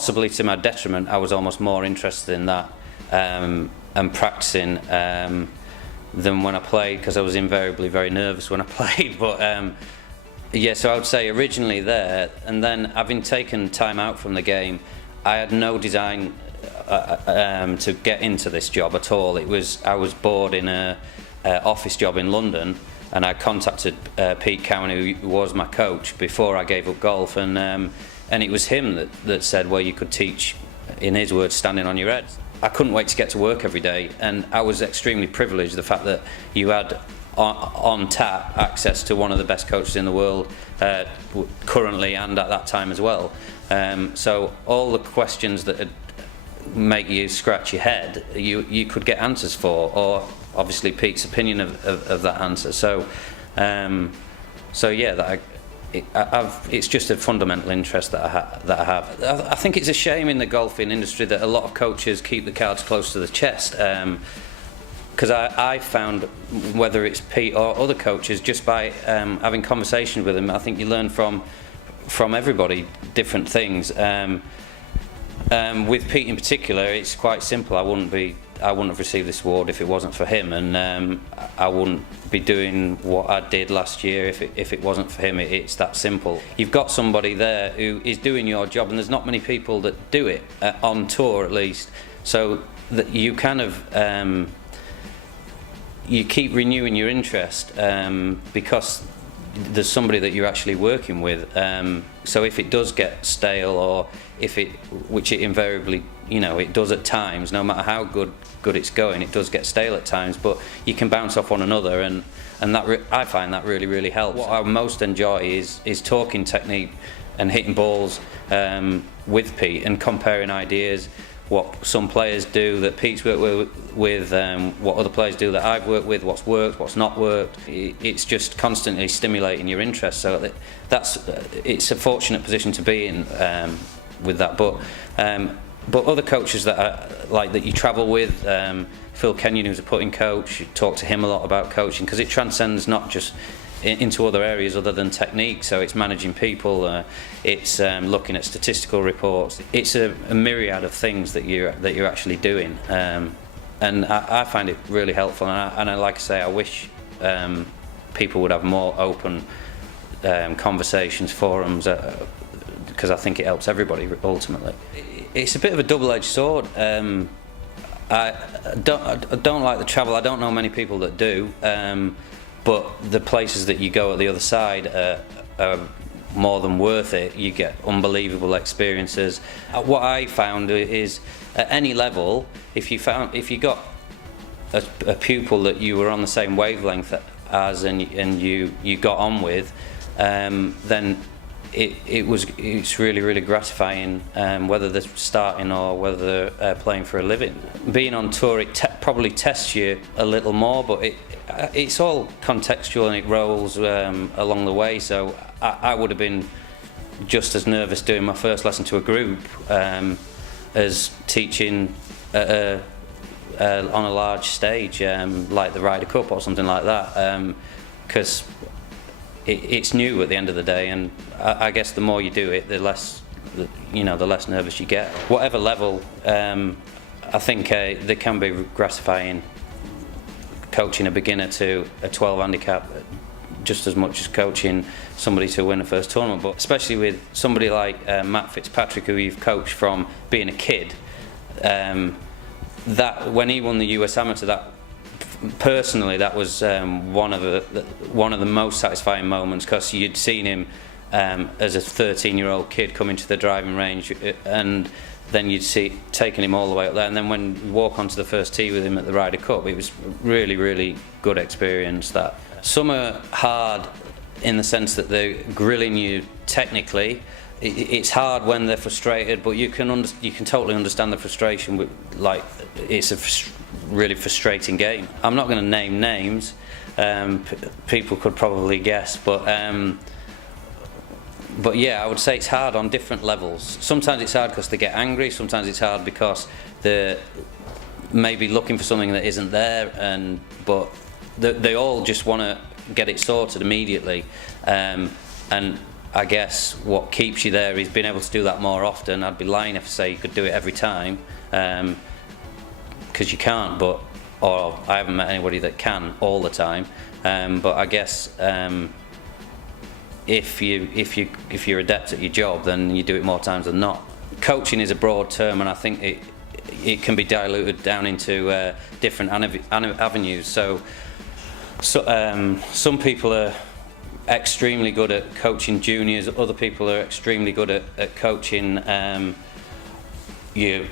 possibly to my detriment, I was almost more interested in that and practicing than when I played, because I was invariably very nervous when I played. But yeah, so I would say originally there, and then having taken time out from the game, I had no design to get into this job at all. I was bored in a office job in London, and I contacted Pete Cowen, who was my coach, before I gave up golf, and it was him that said, well, you could teach, in his words, standing on your head. I couldn't wait to get to work every day, and I was extremely privileged, the fact that you had on tap access to one of the best coaches in the world, currently and at that time as well. So all the questions that make you scratch your head, you could get answers for, or obviously Pete's opinion of that answer. So yeah, it's just a fundamental interest that I have. I think it's a shame in the golfing industry that a lot of coaches keep the cards close to the chest. Because I found, whether it's Pete or other coaches, just by having conversations with them, I think you learn from everybody different things. With Pete in particular, it's quite simple. I wouldn't have received this award if it wasn't for him, and I wouldn't be doing what I did last year if it wasn't for him. It's that simple. You've got somebody there who is doing your job, and there's not many people that do it, on tour at least, so that you kind of you keep renewing your interest because there's somebody that you're actually working with. So if it does get stale, or which it invariably, it does at times, no matter how good it's going, it does get stale at times, but you can bounce off one another, and that I find that really, really helps. What I most enjoy is talking technique and hitting balls with Pete, and comparing ideas, what some players do that Pete's worked with, what other players do that I've worked with, what's worked, what's not worked. It's just constantly stimulating your interest, so it's a fortunate position to be in with that. But other coaches that you travel with, Phil Kenyon, who's a putting coach, you talk to him a lot about coaching, because it transcends not just into other areas other than technique. So it's managing people, it's looking at statistical reports. It's a myriad of things that you're actually doing, and I find it really helpful. And I like I say, I wish people would have more open conversations, forums, because I think it helps everybody ultimately. It's a bit of a double-edged sword. I don't like the travel. I don't know many people that do. But the places that you go at the other side are more than worth it. You get unbelievable experiences. What I found is, at any level, if you got a pupil that you were on the same wavelength as, and you got on with, then it's really, really gratifying, whether they're starting or whether they're playing for a living. Being on tour, it probably tests you a little more, but it's all contextual, and it rolls along the way. So I would have been just as nervous doing my first lesson to a group as teaching on a large stage, like the Ryder Cup or something like that, because it's new at the end of the day, and I guess the more you do it, the less nervous you get. Whatever level, I think they can be gratifying, coaching a beginner to a 12 handicap, just as much as coaching somebody to win a first tournament. But especially with somebody like Matt Fitzpatrick, who you've coached from being a kid, that when he won the US Amateur, that personally, that was one of the most satisfying moments, because you'd seen him as a 13-year-old kid coming to the driving range, and then you'd see taking him all the way up there, and then when you walk onto the first tee with him at the Ryder Cup, it was really, really good experience. That some are hard in the sense that they're grilling you technically. It's hard when they're frustrated, but you can totally understand the frustration. It's a really frustrating game. I'm not going to name names. People could probably guess, but yeah, I would say it's hard on different levels. Sometimes it's hard because they get angry. Sometimes it's hard because they're maybe looking for something that isn't there, but they all just want to get it sorted immediately. And I guess what keeps you there is being able to do that more often. I'd be lying if I say you could do it every time, because you can't, or I haven't met anybody that can all the time. But I guess if you're adept at your job, then you do it more times than not. Coaching is a broad term, and I think it can be diluted down into different avenues. So some people are extremely good at coaching juniors, other people are extremely good at coaching your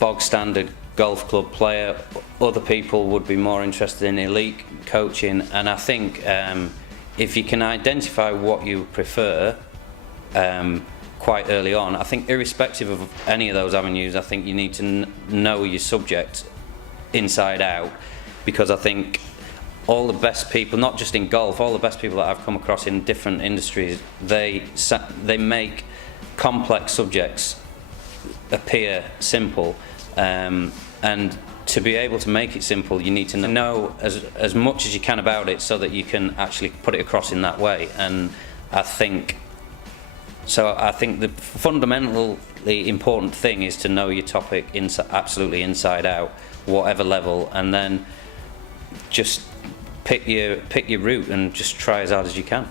bog standard golf club player. Other people would be more interested in elite coaching, and I think if you can identify what you prefer quite early on, I think irrespective of any of those avenues, I think you need to know your subject inside out, because I think all the best people, not just in golf, all the best people that I've come across in different industries, they make complex subjects appear simple, and to be able to make it simple, you need to know as much as you can about it, so that you can actually put it across in that way. And I think the fundamentally important thing is to know your topic absolutely inside out, whatever level, and then just pick your route and just try as hard as you can.